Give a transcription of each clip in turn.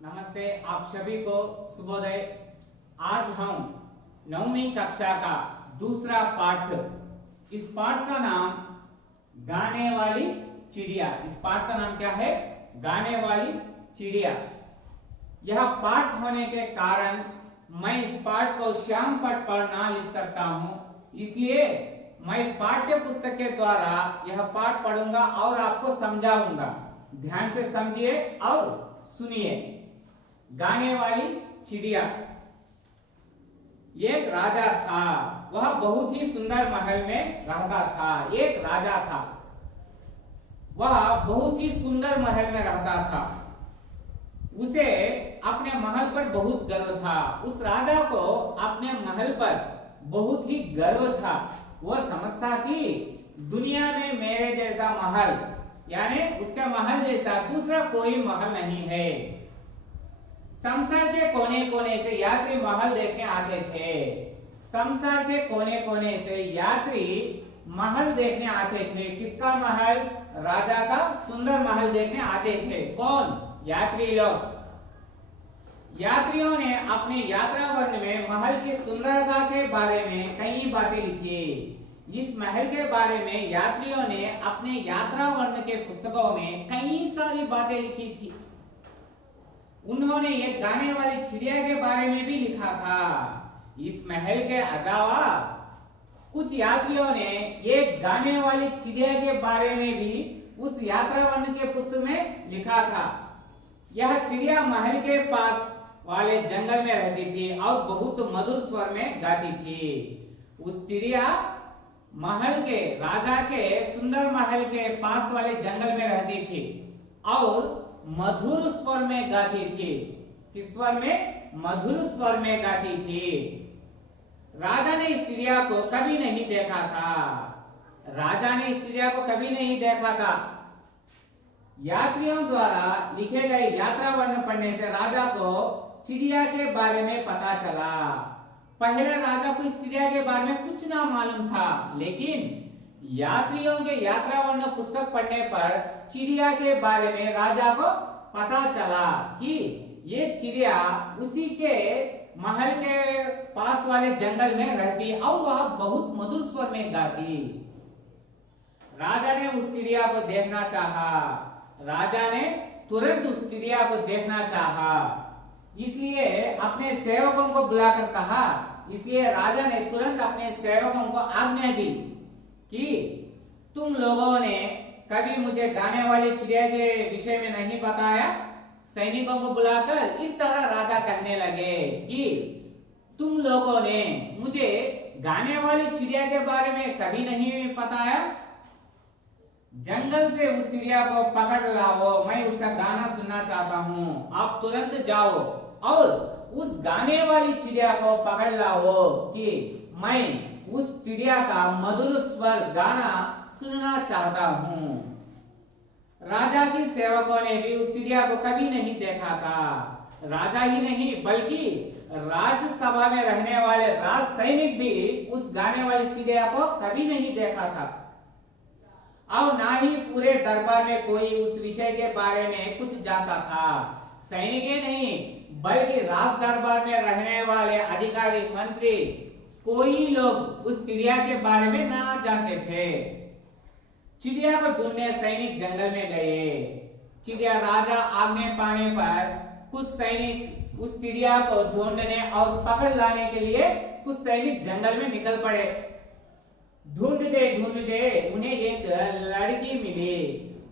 नमस्ते, आप सभी को शुभोदय। आज हम 9वीं कक्षा का दूसरा पाठ, इस पाठ का नाम गाने वाली चिड़िया। इस पाठ का नाम क्या है? गाने वाली चिड़िया। यह पाठ होने के कारण मैं इस पाठ को श्याम पट पर ना लिख सकता हूं, इसलिए मैं पाठ्य पुस्तक के द्वारा यह पाठ पढ़ूंगा और आपको समझाऊंगा। ध्यान से समझिए और सुनिए। गाने वाली चिड़िया। एक राजा था, वह बहुत ही सुंदर महल में रहता था। एक राजा था, वह बहुत ही सुंदर महल में रहता था। उसे अपने महल पर बहुत गर्व था। उस राजा को अपने महल पर बहुत ही गर्व था। वह समझता कि दुनिया में मेरे जैसा महल, यानी उसके महल जैसा दूसरा कोई महल नहीं है। संसार के कोने कोने से यात्री महल देखने आते थे। संसार के कोने कोने से यात्री महल देखने आते थे। किसका महल? राजा का सुंदर महल देखने आते थे। कौन? यात्री लोग। यात्रियों ने अपने यात्रा वर्णन में महल की सुंदरता के बारे में कई बातें लिखी। इस महल के बारे में यात्रियों ने अपने यात्रा वर्णन के पुस्तकों में कई सारी बातें लिखी थी। उन्होंने एक गाने वाली चिड़िया के बारे में भी लिखा था। इस महल के अलावा कुछ यात्रियों ने एक गाने वाली चिड़िया के बारे में भी उस यात्रा वर्णन के पुस्तक में लिखा था। यह चिड़िया महल के पास वाले जंगल में रहती थी और बहुत मधुर स्वर में गाती थी। उस चिड़िया महल के, राजा के सुंदर महल के पास वाले जंगल में रहती थी और मधुर स्वर में गाती थी। किस स्वर में? मधुर स्वर में गाती थी। राजा ने इस चिड़िया को कभी नहीं देखा था। राजा ने इस चिड़िया को कभी नहीं देखा था। यात्रियों द्वारा लिखे गए यात्रा वर्णन पढ़ने से राजा को चिड़िया के बारे में पता चला। पहले राजा को इस चिड़िया के बारे में कुछ ना मालूम था, लेकिन यात्रियों के यात्रा वर्णन पुस्तक पढ़ने पर चिड़िया के बारे में राजा को पता चला कि ये चिड़िया उसी के महल के पास वाले जंगल में रहती और वह बहुत मधुर स्वर में गाती। राजा ने उस चिड़िया को देखना चाहा। राजा ने तुरंत उस चिड़िया को देखना चाहा, इसलिए अपने सेवकों को बुलाकर कहा। इसलिए राजा ने तुरंत अपने सेवकों को आज्ञा दी कि तुम लोगों ने कभी मुझे गाने वाली चिड़िया के विषय में नहीं बताया। सैनिकों को बुलाकर इस तरह राजा कहने लगे कि तुम लोगों ने मुझे गाने वाली चिड़िया के बारे में कभी नहीं बताया। जंगल से उस चिड़िया को पकड़ लाओ, मैं उसका गाना सुनना चाहता हूँ। आप तुरंत जाओ और उस गाने वाली चिड़िया को पकड़ लाओ कि मैं उस चिड़िया का मधुर स्वर गाना सुनना चाहता हूँ। राजा की सेवकों ने भी उस चिड़िया को कभी नहीं देखा था। राजा ही नहीं बल्कि राजसभा में रहने वाले राज सैनिक भी उस गाने वाली चिड़िया को कभी नहीं देखा था और ना ही पूरे दरबार में कोई उस विषय के बारे में कुछ जानता था। सैनिक ही नहीं बल्कि राज दरबार में रहने वाले अधिकारी, मंत्री, कोई लोग उस चिड़िया के बारे में ना जानते थे। चिड़िया को ढूंढने सैनिक जंगल में गए। चिड़िया राजा आज्ञा पाने पर कुछ सैनिक उस चिड़िया को ढूंढने और पकड़ लाने के लिए कुछ सैनिक जंगल में निकल पड़े। ढूंढते ढूंढते उन्हें एक लड़की मिली।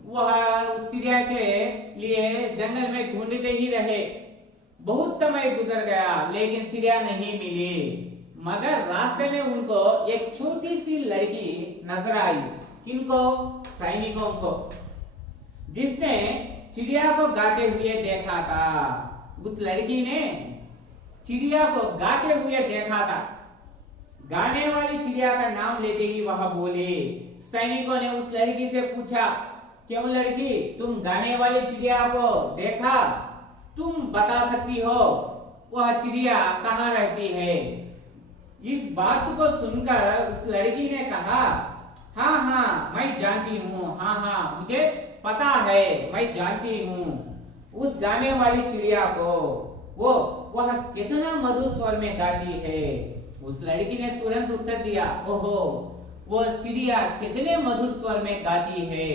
वह उस चिड़िया के लिए जंगल में ढूंढते ही रहे। बहुत समय गुजर गया लेकिन चिड़िया नहीं मिली, मगर रास्ते में उनको एक छोटी सी लड़की नजर आई। किनको? सैनिकों को, जिसने चिड़िया को गाते हुए देखा था। उस लड़की ने चिड़िया को गाते हुए देखा था। गाने वाली चिड़िया का नाम लेते ही वह बोली। सैनिकों ने उस लड़की से पूछा, क्यों लड़की, तुम गाने वाली चिड़िया को देखा? तुम बता सकती हो वह चिड़िया कहाँ रहती है? इस बात को सुनकर उस लड़की ने कहा, हाँ हाँ मैं जानती हूँ, हाँ हाँ मुझे पता है, मैं जानती हूँ। उस गाने वाली चिड़िया को वह कितना मधुर स्वर में गाती है। उस लड़की ने तुरंत उत्तर दिया, ओहो, वो चिड़िया कितने मधुर स्वर में गाती है।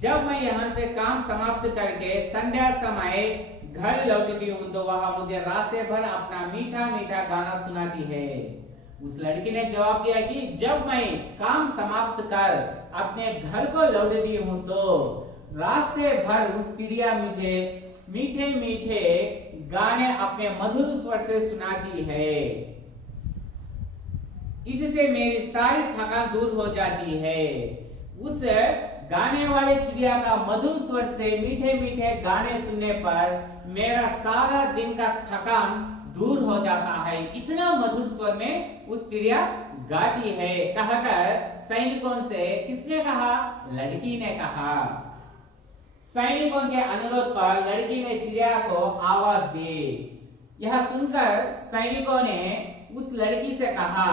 जब मैं यहाँ से काम समाप्त करके संध्या समय घर लौटती हूँ तो वह मुझे रास्ते भर अपना मीठा मीठा गाना सुनाती है। उस लड़की ने जवाब दिया कि जब मैं काम समाप्त कर अपने घर को लौटती हूँ तो रास्ते भर उस चिड़िया मुझे मीठे मीठे गाने अपने मधुर स्वर से सुनाती है। इससे मेरी सारी थकान दूर हो जाती है। उस गाने वाले चिड़िया का मधुर स्वर से मीठे मीठे गाने सुनने पर मेरा सारा दिन का थकान दूर हो जाता है। इतना मधुर स्वर में उस चिड़िया गाती है, कहकर सैनिकों से किसने कहा? लड़की ने कहा। सैनिकों के अनुरोध पर लड़की ने चिड़िया को आवाज दी। यह सुनकर सैनिकों ने उस लड़की से कहा,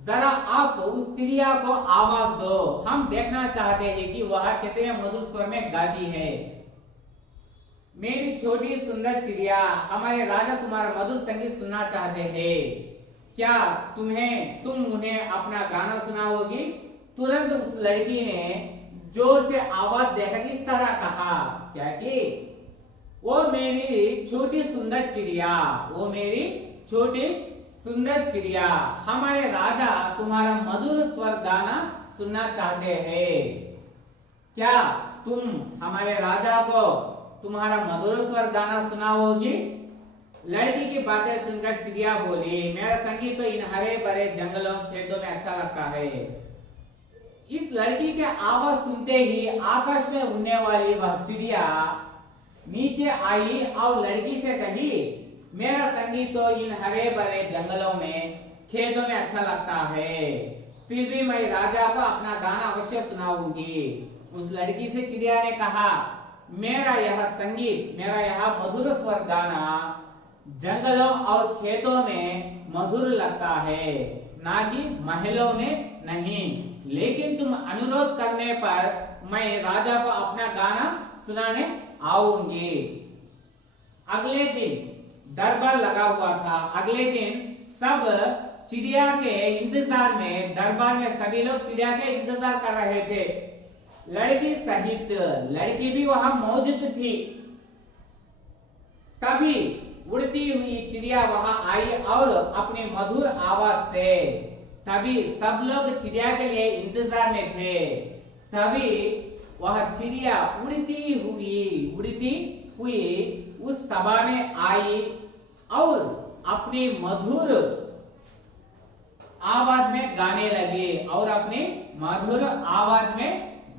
जरा आप उस चिड़िया को आवाज दो, हम देखना चाहते हैं कि वह कितने मधुर स्वर में गाती है। मेरी छोटी सुंदर चिड़िया, हमारे राजा तुम्हारा मधुर संगीत सुनना चाहते हैं। क्या तुम उन्हें अपना गाना सुनाओगी? तुरंत उस लड़की ने जोर से आवाज देकर इस तरह कहा, क्या कि वो मेरी छोटी सुंदर चिड़िया, वो मेरी छोटी सुंदर चिड़िया, हमारे राजा तुम्हारा मधुर स्वर गाना सुनना चाहते हैं। क्या तुम हमारे राजा को तुम्हारा मधुर स्वर गाना सुनाओगी? लड़की की बातें सुनकर चिड़िया बोली, मेरा संगीत तो इन हरे भरे जंगलों खेतों में अच्छा लगता है। इस लड़की के आवाज सुनते ही आकाश में उड़ने वाली वह चिड़िया नीचे आई और लड़की से कही, मेरा संगीत तो इन हरे भरे जंगलों में खेतों में अच्छा लगता है, फिर भी मैं राजा को अपना गाना अवश्य सुनाऊंगी। उस लड़की से चिड़िया ने कहा, मेरा यह संगीत, मेरा यह मधुर स्वर गाना जंगलों और खेतों में मधुर लगता है, ना कि महलों में नहीं। लेकिन तुम अनुरोध करने पर मैं राजा को अपना गाना सुनाने आऊंगी। अगले दिन दरबार लगा हुआ था। अगले दिन सब चिड़िया के इंतजार में, दरबार में सभी लोग चिड़िया के इंतजार कर रहे थे, लड़की सहित। लड़की भी वहां मौजूद थी। तभी उड़ती हुई चिड़िया वहां आई और अपनी मधुर आवाज से, तभी सब लोग चिड़िया के लिए इंतजार में थे। तभी वह चिड़िया उड़ती हुई उस सभा में आई और अपनी मधुर आवाज में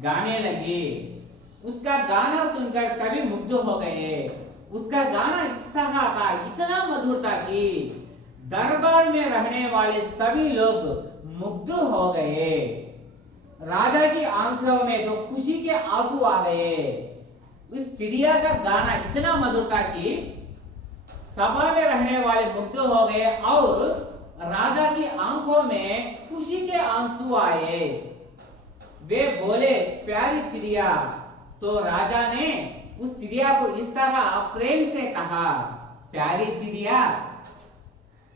गाने लगी उसका गाना सुनकर सभी मुग्ध हो गए। उसका गाना इस तरह था, इतना मधुर था कि दरबार में रहने वाले सभी लोग मुग्ध हो गए। राजा की आंखों में तो खुशी के आंसू आ गए। इस चिड़िया का गाना इतना मधुर था कि सभा में रहने वाले मुग्ध हो गए और राजा की आंखों में खुशी के आंसू आए। वे बोले, प्यारी चिड़िया। तो राजा ने उस चिड़िया को इस तरह प्रेम से कहा, प्यारी चिड़िया,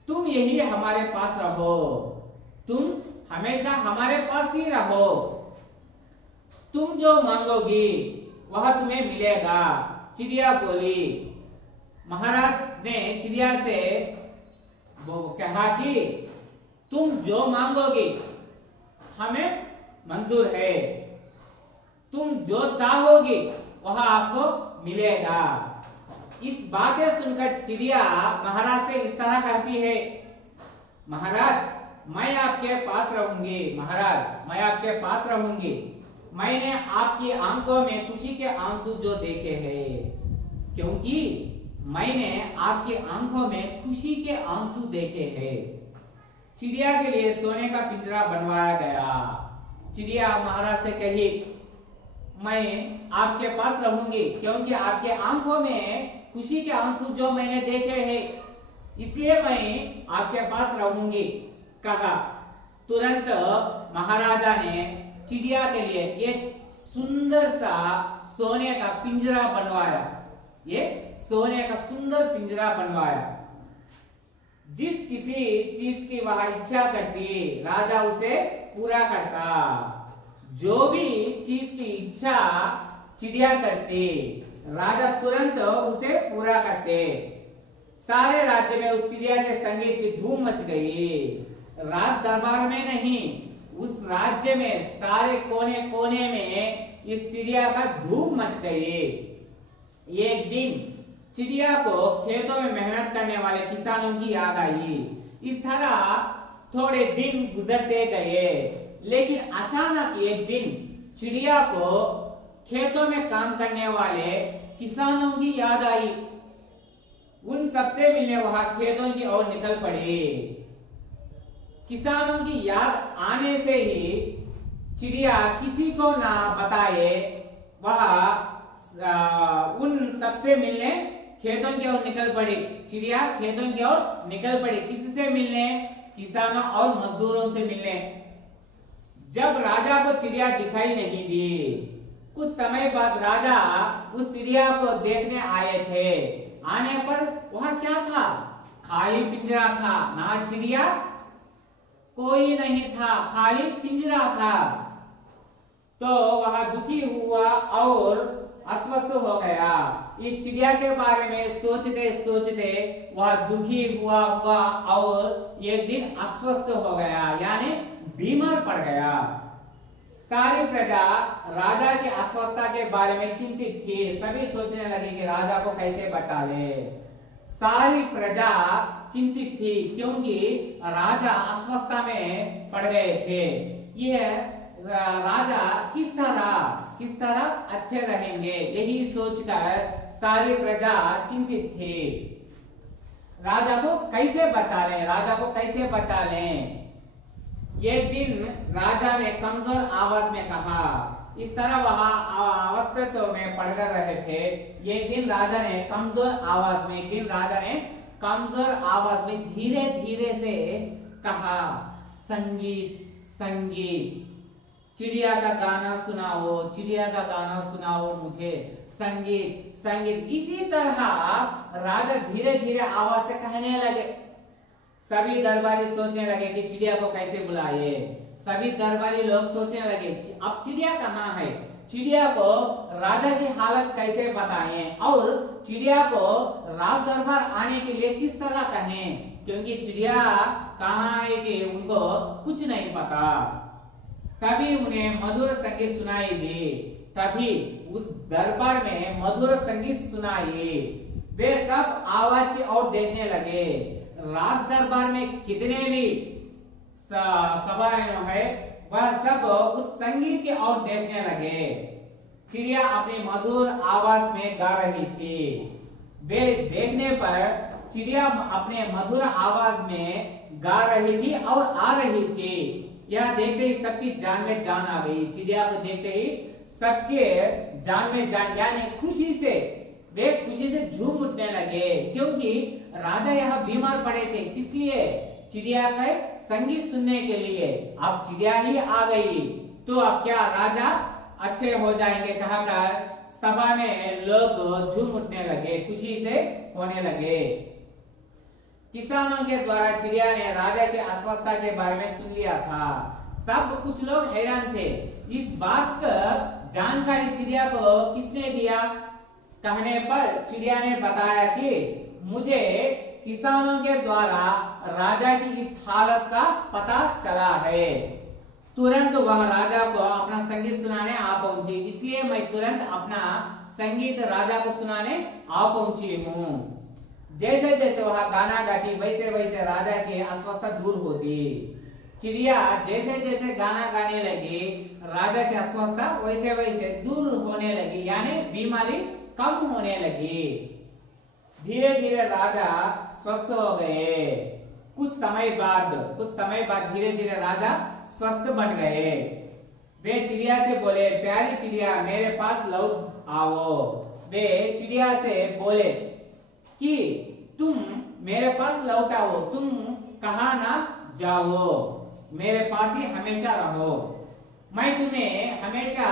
तुम यही हमारे पास रहो, तुम हमेशा हमारे पास ही रहो। तुम जो मांगोगी वह तुम्हें मिलेगा। चिड़िया बोली। महाराज ने चिड़िया से वो कहा कि तुम जो मांगोगी हमें मंजूर है, तुम जो चाहोगी वह आपको मिलेगा। इस बातें सुनकर चिड़िया महाराज से इस तरह कहती है, महाराज मैं आपके पास रहूंगी, महाराज मैं आपके पास रहूंगी। मैंने आपकी आंखों में खुशी के आंसू जो देखे हैं, क्योंकि मैंने आपकी आंखों में खुशी के आंसू देखे हैं। चिड़िया के लिए सोने का पिंजरा बनवाया गया। चिड़िया महाराज से कही, मैं आपके पास रहूंगी क्योंकि आपके आंखों में खुशी के आंसू जो मैंने देखे हैं, इसलिए मैं आपके पास रहूंगी, कहा। तुरंत महाराजा ने चिड़िया के लिए एक सुंदर सा सोने का पिंजरा बनवाया। ये सोने का सुंदर पिंजरा बनवाया। जिस किसी चीज की वह इच्छा करती, राजा उसे पूरा करता। जो भी चीज की इच्छा चिड़िया करती, राजा तुरंत उसे पूरा करते। सारे राज्य में उस चिड़िया के संगीत की धूम मच गई। राज दरबार में नहीं, उस राज्य में सारे कोने कोने में इस चिड़िया का धूम मच गई। एक दिन चिड़िया को खेतों में मेहनत करने वाले किसानों की याद आई। इस तरह थोड़े दिन गुजरते गए, लेकिन अचानक एक दिन चिड़िया को खेतों में काम करने वाले किसानों की याद आई। उन सबसे मिलने वह खेतों की ओर निकल पड़ी। किसानों की याद आने से ही चिड़िया किसी को ना बताए वह उन सबसे मिलने खेतों की ओर निकल पड़ी। चिड़िया खेतों की ओर निकल पड़ी, किससे मिलने? किसानों और मजदूरों से मिलने। जब राजा को चिड़िया दिखाई नहीं दी, कुछ समय बाद राजा उस चिड़िया को देखने आए थे। आने पर वह क्या था? खाली पिंजरा था, ना चिड़िया कोई नहीं था, खाली पिंजरा था। तो वह दुखी हुआ और अस्वस्थ हो गया। इस चिड़िया के बारे में सोचते सोचते वह दुखी हुआ और एक दिन अस्वस्थ हो गया, यानी बीमार पड़ गया। सारी प्रजा राजा की अस्वस्थता के बारे में चिंतित थी। सभी सोचने लगे कि राजा को कैसे बचा ले। सारी प्रजा चिंतित थी क्योंकि राजा अस्वस्थता में पड़ गए थे। यह राजा किस तरह अच्छे रहेंगे, यही सोचकर सारी प्रजा चिंतित थी। राजा को कैसे बचा लें? एक दिन राजा ने कमजोर आवाज में कहा। इस तरह वह अवस्थित में पड़कर रहे थे। एक दिन राजा ने कमजोर आवाज में धीरे धीरे से कहा, संगीत संगीत, चिड़िया का गाना सुनाओ मुझे, संगीत संगीत। इसी तरह राजा धीरे धीरे आवाज से कहने लगे। सभी दरबारी सोचने लगे कि चिड़िया को कैसे बुलाए। सभी दरबारी लोग सोचने लगे अब चिड़िया कहाँ है, चिड़िया को राजा की हालत कैसे बताएं और चिड़िया को राज दरबार आने के लिए किस तरह कहें, क्योंकि चिड़िया कहाँ है कि उनको कुछ नहीं पता। तभी उन्हें मधुर संगीत सुनाई दी। तभी उस दरबार में मधुर संगीत सुनाई। वे सब आवाज की ओर देखने लगे। राज दरबार में कितने भी सभाएं है, वह सब उस संगीत की ओर देखने लगे। चिड़िया अपनी मधुर आवाज में गा रही थी। वे देखने पर चिड़िया अपने मधुर आवाज में गा रही थी और आ रही थी। यह देखते ही सबकी जान में जान आ गई। चिड़िया को देखते ही सबके जान में जान, यानी खुशी से वे खुशी से झूम उठने लगे, क्योंकि राजा यहाँ बीमार पड़े थे। किस लिए? चिड़िया का संगीत सुनने के लिए। अब चिड़िया ही आ गई तो अब क्या राजा अच्छे हो जाएंगे कहकर सभा में लोग झूम उठने लगे, खुशी से होने लगे। किसानों के द्वारा चिड़िया ने राजा की अस्वस्थता के बारे में सुन लिया था। सब कुछ लोग हैरान थे। इस बात का जानकारी चिड़िया को किसने दिया? कहने पर चिड़िया ने बताया कि मुझे किसानों के द्वारा राजा की इस हालत का पता चला है। तुरंत वह राजा को अपना संगीत सुनाने आ पहुंची, इसलिए मैं तुरंत अपना संगीत राजा को सुनाने आ पहुंची हूँ। जैसे जैसे वह गाना गाती वैसे वैसे राजा की अस्वस्थता दूर होती। चिड़िया जैसे जैसे गाना गाने लगी, राजा की अस्वस्थता वैसे वैसे दूर होने लगी, यानी बीमारी कम होने लगी। धीरे धीरे राजा स्वस्थ हो गए। कुछ समय बाद धीरे धीरे राजा स्वस्थ बन गए। वे चिड़िया से बोले, प्यारी चिड़िया मेरे पास लौट आओ। वे चिड़िया से बोले कि तुम मेरे पास लौट आओ, तुम कहाँ ना जाओ, मेरे पास ही हमेशा रहो। मैं तुम्हें हमेशा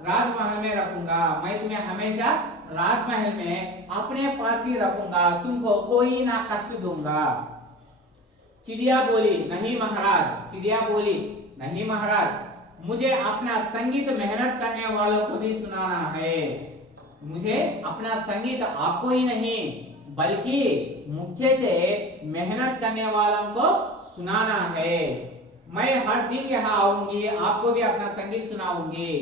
राजमहल में रखूंगा, मैं तुम्हें हमेशा राजमहल में अपने पास ही रखूंगा, तुमको कोई ना कष्ट दूंगा। चिड़िया बोली, नहीं महाराज। चिड़िया बोली, नहीं महाराज, मुझे अपना संगीत मेहनत करने वालों को भी सुनाना है। मुझे अपना संगीत आपको ही नहीं बल्कि मुख्य से मेहनत करने वालों को सुनाना है। मैं हर दिन यहाँ आऊंगी, आपको भी अपना संगीत सुनाऊंगी।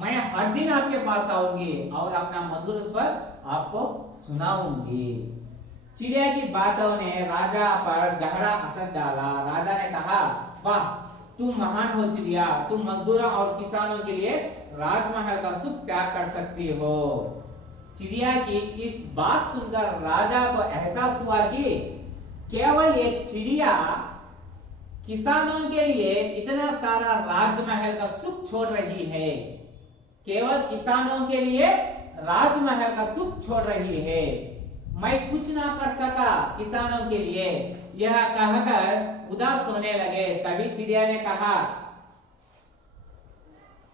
मैं हर दिन आपके पास आऊंगी और अपना मधुर स्वर आपको सुनाऊंगी। चिड़िया की बातों ने राजा पर गहरा असर डाला। राजा ने कहा, वाह, तुम महान हो चिड़िया, तुम मजदूरों और किसानों के लिए राजमहल का सुख त्याग कर सकती हो। चिड़िया की इस बात सुनकर राजा को एहसास हुआ कि केवल एक चिड़िया किसानों के लिए इतना सारा राजमहल का सुख छोड़ रही है, केवल किसानों के लिए राजमहल का सुख छोड़ रही है। मैं कुछ ना कर सका किसानों के लिए, यह कहकर उदास होने लगे। तभी चिड़िया ने कहा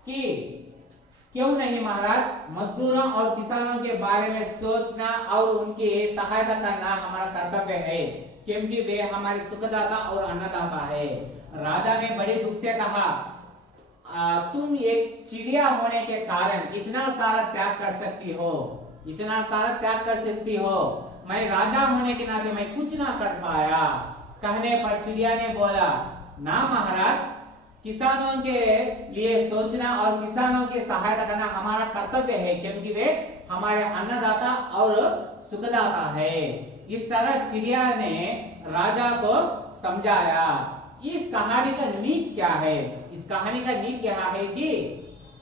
कि क्यों नहीं महाराज, मजदूरों और किसानों के बारे में सोचना और उनकी सहायता करना हमारा कर्तव्य है, क्योंकि वे हमारे सुखदाता और अन्नदाता है। राजा ने बड़े दुख से कहा, तुम एक चिड़िया होने के कारण इतना सारा त्याग कर सकती हो, इतना सारा त्याग कर सकती हो, मैं राजा होने के नाते मैं कुछ ना कर पाया। कहने पर चिड़िया ने बोला, ना महाराज, किसानों के लिए सोचना और किसानों की सहायता करना हमारा कर्तव्य है, क्योंकि वे हमारे अन्नदाता और सुखदाता है। इस तरह चिड़िया ने राजा को समझाया। इस कहानी का नीति क्या है? इस कहानी का नीति क्या है कि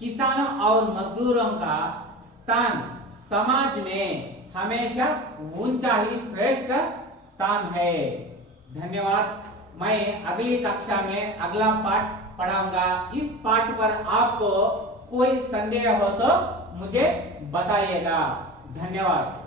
किसानों और मजदूरों का स्थान समाज में हमेशा ऊंचा ही श्रेष्ठ स्थान है। धन्यवाद। मैं अगली कक्षा में अगला पाठ पढ़ाऊंगा। इस पाठ पर आपको कोई संदेह हो तो मुझे बताइएगा। धन्यवाद।